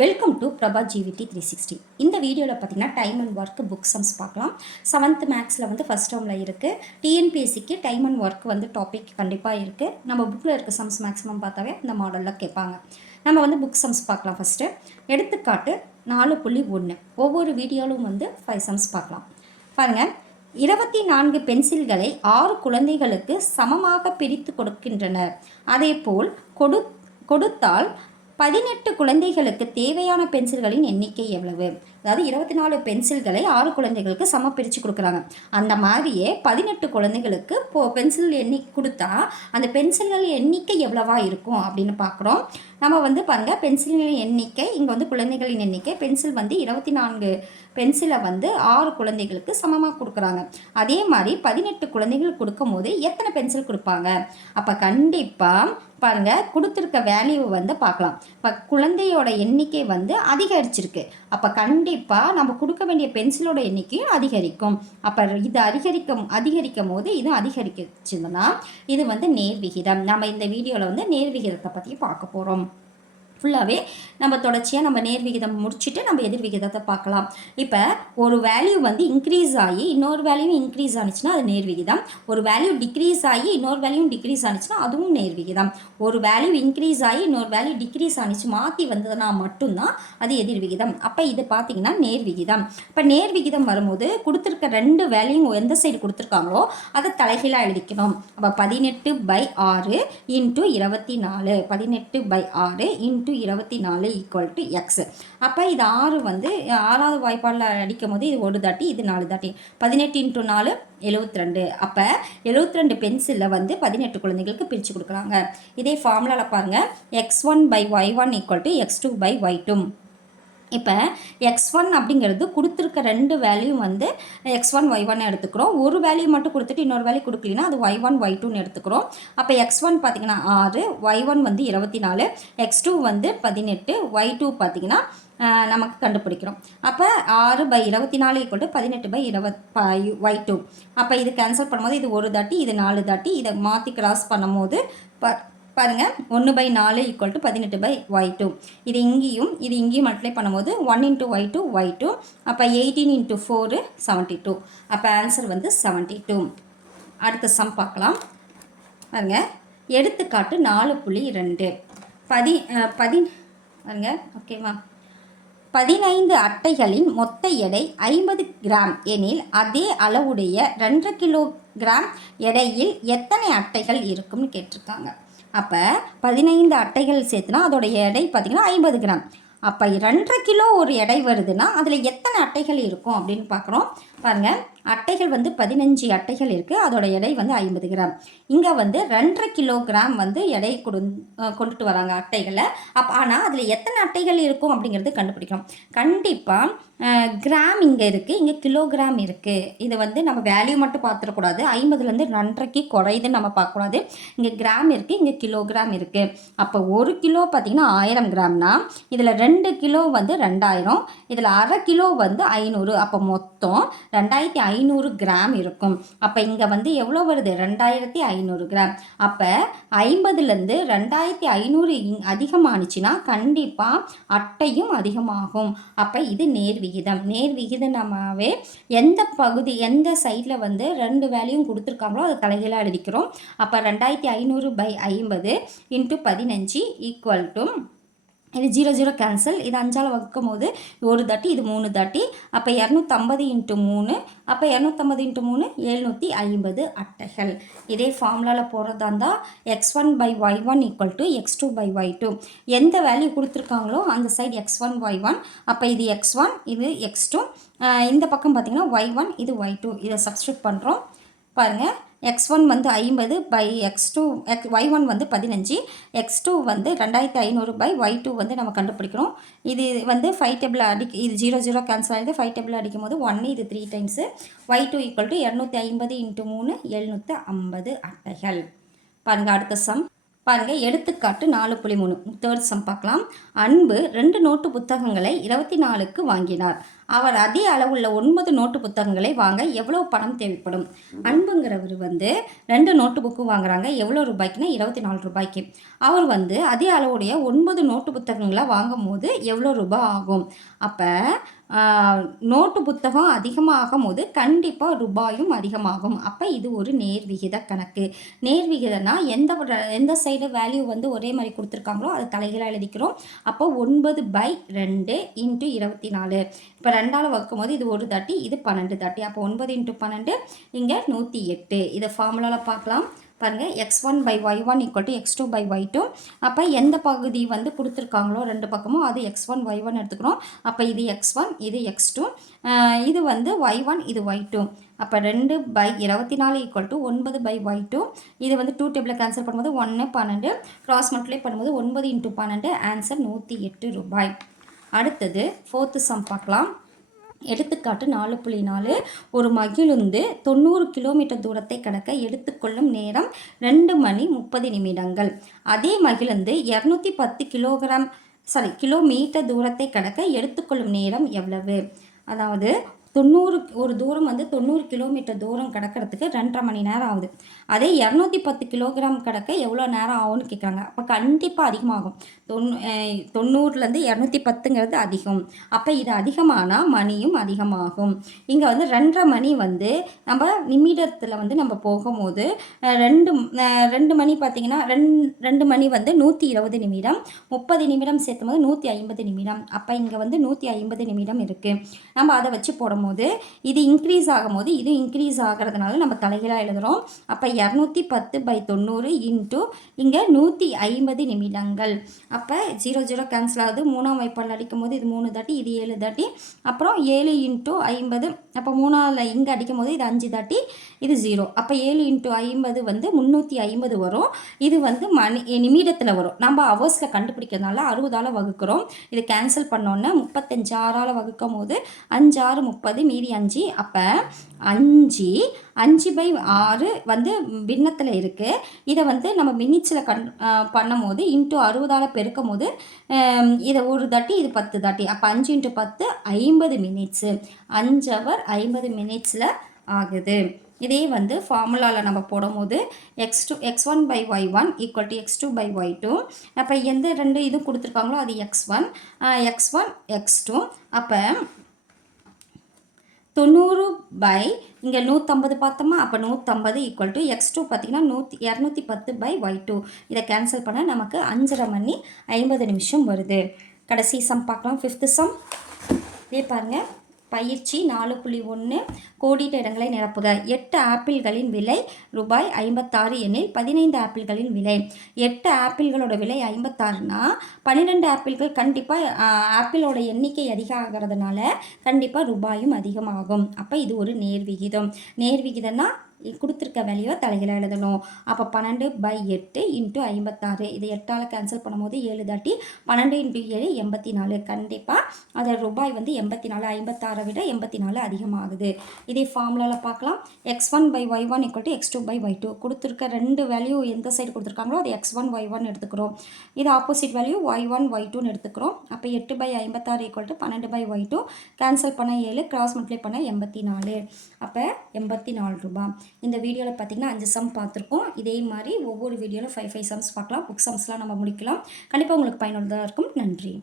Welcome to Prabha ஜிவிடி 360. இந்த வீடியோவில் பார்த்தீங்கன்னா time and work book sums பார்க்கலாம். 7th மேக்ஸில் வந்து ஃபஸ்ட் டேர்மில் இருக்குது. டிஎன்பிஎஸ்சிக்கு டைம் அண்ட் ஒர்க் வந்து டாபிக் கண்டிப்பாக இருக்குது. நம்ம புக்கில் இருக்க சம்ஸ் மேக்ஸிமம் பார்த்தாவே இந்த மாடலில் கேட்பாங்க. நம்ம வந்து புக் சம்ஸ் பார்க்கலாம். ஃபஸ்ட்டு எடுத்துக்காட்டு 4.1. ஒவ்வொரு வீடியோவிலும் வந்து 5 சம்ஸ் பார்க்கலாம். பாருங்கள், 24 பென்சில்களை 6 குழந்தைகளுக்கு சமமாக பிரித்து கொடுக்கின்றனர். அதேபோல் கொடுத்தால் 18 குழந்தைகளுக்கு தேவையான பென்சில்களின் எண்ணிக்கை எவ்வளவு? அதாவது 24 பென்சில்களை 6 குழந்தைகளுக்கு சம பிரித்து கொடுக்குறாங்க. அந்த மாதிரியே 18 குழந்தைகளுக்கு பென்சில் எண்ணிக்கை கொடுத்தா அந்த பென்சில்கள் எண்ணிக்கை எவ்வளவா இருக்கும் அப்படின்னு பார்க்குறோம். நம்ம வந்து பாருங்கள், பென்சில்களின் எண்ணிக்கை இங்கே வந்து குழந்தைகளின் எண்ணிக்கை. பென்சில் வந்து 24 பென்சிலை வந்து 6 குழந்தைகளுக்கு சமமாக கொடுக்குறாங்க. அதே மாதிரி 18 குழந்தைகள் கொடுக்கும் போது எத்தனை பென்சில் கொடுப்பாங்க? அப்போ கண்டிப்பாக பாருங்கள், கொடுத்துருக்க வேல்யூ வந்து பார்க்கலாம். இப்போ குழந்தையோட எண்ணிக்கை வந்து அதிகரிச்சிருக்கு. அப்போ கண்டிப்பாக நம்ம கொடுக்க வேண்டிய பென்சிலோட எண்ணிக்கையும் அதிகரிக்கும். அப்போ இது அதிகரிக்கும் போது இதுவும் அதிகரிச்சுன்னா இது வந்து நேர்விகிதம். நம்ம இந்த வீடியோவில் வந்து நேர்விகிதத்தை பற்றி பார்க்க போகிறோம். ஃபுல்லாகவே நம்ம தொடர்ச்சியாக நம்ம நேர்விகிதம் முடிச்சுட்டு நம்ம எதிர்விகிதத்தை பார்க்கலாம். இப்போ ஒரு வேல்யூ வந்து இன்க்ரீஸ் ஆகி இன்னொரு வேல்யூ இன்க்ரீஸ் ஆனிச்சுன்னா அது நேர்விகிதம். ஒரு வேல்யூ டிக்ரீஸ் ஆகி இன்னொரு வேல்யூ டிக்ரீஸ் ஆனிச்சுன்னா அதுவும் நேர்விகிதம். ஒரு வேல்யூ இன்க்ரீஸ் ஆகி இன்னொரு வேல்யூ டிக்ரீஸ் ஆனிச்சு மாற்றி வந்ததுன்னா மட்டும்தான் அது எதிர்விகிதம். அப்போ இது பார்த்திங்கன்னா நேர்விகிதம். இப்போ நேர்விகிதம் வரும்போது கொடுத்துருக்க 2 வேல்யூ எந்த சைடு கொடுத்துருக்காங்களோ அதை தலைகீழாக எழுதிக்கணும். அப்போ 18/6 × 24, 18/6 × 24 = x. அப்போ இது 6 வந்து 6வது வாய்ப்பாடில் அடிக்கும் போது இது 1 தாட்டி, இது 4 தாட்டி. 18 × 4 72. அப்போ 72 பென்சிலில் வந்து 18 குழந்தைகளுக்கு பிரித்து கொடுக்குறாங்க. இதே ஃபார்முலாவில் பாருங்கள், x1/y1 = x2/y2. இப்போ x1 அப்படிங்கிறது கொடுத்துருக்க 2 வேல்யூ வந்து x1 y1 எடுத்துக்கிறோம். ஒரு வேல்யூ மட்டும் கொடுத்துட்டு இன்னொரு வேல்யூ கொடுக்கலனா அது y1 y2ன்னு எடுத்துக்கிறோம். அப்போ x1 பார்த்திங்கன்னா 6, y1 வந்து 24, x2 வந்து 18, y2 பார்த்திங்கன்னா நமக்கு கண்டுபிடிக்கிறோம். அப்போ 6/24 = 18/y2. அப்போ இது கேன்சல் பண்ணும்போது இது 1 தாட்டி, இது 4 தாட்டி. இதை மாற்றி கிராஸ் பண்ணும்போது பாருங்கள், 1/4 = 18/y2. இது இங்கேயும் மல்டிப்ளை பண்ணும்போது 1 × y2 y2. அப்போ 18 × 4 72. அப்போ ஆன்சர் வந்து 72. அடுத்த சம் பார்க்கலாம். பாருங்கள், எடுத்துக்காட்டு 4.2. பாருங்க, ஓகேவா? 15 அட்டைகளின் மொத்த எடை 50 கிராம் எனில் அதே அளவுடைய 2 கிலோகிராம் எடையில் எத்தனை அட்டைகள் இருக்கும்னு கேட்டிருக்காங்க. அப்போ 15 அட்டைகள் சேர்த்துனா அதோட எடை பார்த்திங்கன்னா 50 கிராம். அப்போ 2 கிலோ ஒரு எடை வருதுன்னா அதில் எத்தனை அட்டைகள் இருக்கும் அப்படின்னு பார்க்குறோம். பாருங்கள், அட்டைகள் வந்து 15 அட்டைகள் இருக்குது. அதோட எடை வந்து 50 கிராம். இங்கே வந்து 2 கிலோகிராம் வந்து எடை கொண்டுட்டு வராங்க அட்டைகளை. ஆனால் அதில் எத்தனை அட்டைகள் இருக்கும் அப்படிங்கிறது கண்டுபிடிக்கணும். கண்டிப்பாக கிராம் இங்கே இருக்குது, இங்கே கிலோகிராம் இருக்குது. இது வந்து நம்ம வேல்யூ மட்டும் பார்த்துடக்கூடாது. 50லேருந்து 2.5க்கு குறையுதுன்னு நம்ம பார்க்கக்கூடாது. இங்கே கிராம் இருக்குது, இங்கே கிலோகிராம் இருக்குது. அப்போ 1 கிலோ பார்த்திங்கன்னா 1000 கிராம்னா இதில் 2 கிலோ வந்து 2000, இதில் அரை கிலோ வந்து 500. அப்போ மொத்தம் 2500 கிராம் இருக்கும். அப்போ இங்கே வந்து எவ்வளோ வருது? 2500 கிராம். அப்போ 50லேருந்து 2500 அதிகமானுச்சுன்னா கண்டிப்பாக அட்டையும் அதிகமாகும். அப்போ இது நேர்விகிதமாகவே எந்த சைடில் வந்து 2 வேல்யூவும் கொடுத்துருக்காங்களோ அதை தலைகீழாக எழுதிக்கிறோம். அப்போ 2500/50 × 15 இது 0 கேன்சல். இது 5ஆல் வகுக்கும் போது 1 தாட்டி, இது 3 தாட்டி. அப்போ 250 × 3. அப்போ 250 × 3 750 அட்டைகள். இதே ஃபார்முலாவில் போகிறதா இருந்தால் x1/y1 = x2/y2. எந்த வேல்யூ கொடுத்துருக்காங்களோ அந்த சைடு x1 y1. அப்போ இது x1, இது x2. இந்த பக்கம் பார்த்திங்கன்னா y1, இது y2. இதை சப்ஸ்டியூட் பண்ணுறோம். பாருங்கள், x1 வந்து 50/x2, y1 வந்து 15, x2 வந்து 2500/y2 வந்து நம்ம கண்டுபிடிக்கிறோம். இது வந்து 5 டேபிள் இது 0 கேன்சல் ஆகிடுது. 5 டேபிள் அடிக்கும் போது 1, இது 3 டைம்ஸு. y2 = 250 × 3 750 அட்டைகள். பாருங்கள், அடுத்த சம் பாருங்கள், எடுத்துக்காட்டு 4.3 தேர்ட் சம் பார்க்கலாம். அன்பு 2 நோட்டு புத்தகங்களை 24க்கு வாங்கினார். அவர் அதே அளவுள்ள 9 நோட்டு புத்தகங்களை வாங்க எவ்வளோ பணம் தேவைப்படும்? அன்புங்கிறவர் 2 நோட்டு புக்கு வாங்குறாங்க. எவ்வளோ ரூபாய்க்குன்னா 24 ரூபாய்க்கு. அவர் அதே அளவுடைய 9 நோட்டு புத்தகங்களை வாங்கும் போது எவ்வளோ ரூபாய் ஆகும்? அப்போ நோட்டு புத்தகம் அதிகமாகும் போது கண்டிப்பாக ரூபாயும் அதிகமாகும். அப்போ இது ஒரு நேர்விகித கணக்கு. நேர்விகிதம்னா எந்த சைடு வேல்யூ ஒரே மாதிரி கொடுத்துருக்காங்களோ அதை தலைகீழாக எழுதிக்கிறோம். அப்போ 9/2 × 24. இப்போ 2ஆல் வகுக்கும் போது இது 1 தாட்டி, இது 12 தாட்டி. அப்போ 9 × 12 இங்கே 108. இதை ஃபார்முலாவில் பார்க்கலாம். பாருங்கள், x1/y1 = x2/y2. அப்போ எந்த பகுதி கொடுத்துருக்காங்களோ 2 பக்கமும் அது x1 y1 எடுத்துக்கிறோம். அப்போ இது x1, இது x2, இது y1, இது y2. அப்போ 2/24 = 9/y2. இது 2 டேபிளில் கேன்சல் பண்ணும்போது 1, 12 கிராஸ் மல்டிப்ளை பண்ணும்போது 9 × 12 ஆன்சர் 108 ரூபாய். அடுத்தது 4th சம் பார்க்கலாம். எடுத்துக்காட்டு 4.4 ஒரு மகிழுந்து 90 கிலோமீட்டர் தூரத்தை கடக்க எடுத்துக்கொள்ளும் நேரம் 2 மணி 30 நிமிடங்கள். அதே மகிழுந்து 210 கிலோமீட்டர் தூரத்தை கடக்க எடுத்துக்கொள்ளும் நேரம் எவ்வளவு? அதாவது 90 ஒரு தூரம் 90 கிலோமீட்டர் தூரம் கடக்கிறதுக்கு 2.5 மணி நேரம் ஆகுது. அதே 210 கிலோகிராம் கடக்க எவ்வளோ நேரம் ஆகும்னு கேட்குறாங்க. அப்போ கண்டிப்பாக அதிகமாகும். 90லேருந்து 210ங்கிறது அதிகம். அப்போ இது அதிகமானால் மணியும் அதிகமாகும். இங்கே 2.5 மணி நம்ம நிமிடத்தில் நம்ம போகும்போது 2 மணி பார்த்திங்கன்னா 2 மணி 120 நிமிடம், 30 நிமிடம் சேர்த்தும் போது 150 நிமிடம். அப்போ இங்கே 150 நிமிடம் இருக்குது. நம்ம அதை வச்சு போடும்போது இது இன்க்ரீஸ் ஆகும்போது இது இன்க்ரீஸ் ஆகிறதுனால நம்ம தலைகீழாக எழுதுகிறோம். அப்போ 210/90 இன்ட்டு இங்கே 150 நிமிடங்கள். அப்போ 0 0 கேன்சல் ஆகுது. 3ஆம் வாய்ப்பால் அடிக்கும் போது இது 3 தாட்டி, இது 7 தாட்டி, அப்புறம் 7 × 50. அப்போ 3ஆல் இங்கே அடிக்கும் போது இது 5 தாட்டி, இது 0. அப்போ 7 × 50 350 வரும். இது நிமிடத்தில் வரும். நம்ம ஹவர்ஸில் கண்டுபிடிக்கிறதுனால 60ஆல் வகுக்கிறோம். இது கேன்சல் பண்ணோன்னே 35 6ஆல் வகுக்கும் போது 5 6 30, மீதி 5. அப்போ 5/6 பின்னத்தில் இருக்குது. இதை நம்ம மினிட்ஸில் பண்ணும் போது இன்ட்டு 60ஆல் பெருக்கும் போது இதை 1 தாட்டி, இது 10 தாட்டி. அப்போ 5 × 10 50 மினிட்ஸு. 5 ஹவர் 50 மினிட்ஸில் ஆகுது. இதே ஃபார்முலாவில் நம்ம போடும்போது x1/y1 = x2/y2. அப்போ எந்த 2 இதுவும் கொடுத்துருக்காங்களோ அது x1, x2. அப்போ 90 இங்கே 150 பார்த்தோமா. அப்போ 150 = x2 பார்த்திங்கன்னா 210/y2. இதை கேன்சல் பண்ண நமக்கு 5.5 மணி 50 நிமிஷம் வருது. கடைசி சம் பார்க்கலாம். 5th some. இதே பாருங்கள், பயிற்சி 4.1 கோடிட்ட இடங்களை நிரப்புக. 8 ஆப்பிள்களின் விலை ரூபாய் 56 எனில் 15 ஆப்பிள்களின் விலை. 8 ஆப்பிள்களோட விலை 56னா 12 ஆப்பிள்கள் கண்டிப்பாக ஆப்பிளோட எண்ணிக்கை அதிகம் ஆகிறதுனால கண்டிப்பாக ரூபாயும் அதிகமாகும். அப்போ இது ஒரு நேர்விகிதம். நேர்விகிதம்னா கொடுத்துருக்க வேல்யூவை தலைகீழாக எழுதணும். அப்போ 12/8 × 56. இது 8ஆல் கேன்சல் பண்ணும்போது 7 தாட்டி, 12 × 7 84. கண்டிப்பாக அதோட ரூபாய் 84. 56 விட 84 அதிகமாகுது. இதே ஃபார்முலாவில் பார்க்கலாம். x1/y1 = x2/y2. கொடுத்துருக்க 2 வேல்யூ எந்த சைடு கொடுத்துருக்காங்களோ அது x1 y1 எடுத்துக்கிறோம். இது ஆப்போசிட் வேல்யூ y1 y2ன்னு எடுத்துக்கிறோம். அப்போ 8/56 = 12/y2. கேன்சல் பண்ண 7, கிராஸ் மல்டிப்ளை பண்ண 84. அப்போ 84 ரூபாய். இந்த வீடியோவில் பார்த்திங்கன்னா 5 சம் பார்த்துருக்கோம். இதே மாதிரி ஒவ்வொரு வீடியோவில் 5 சம்ஸ் பார்க்கலாம். புக் சம்ஸ்லாம் நம்ம முடிக்கலாம். கண்டிப்பாக உங்களுக்கு பயனுள்ளதாக இருக்கும். நன்றி.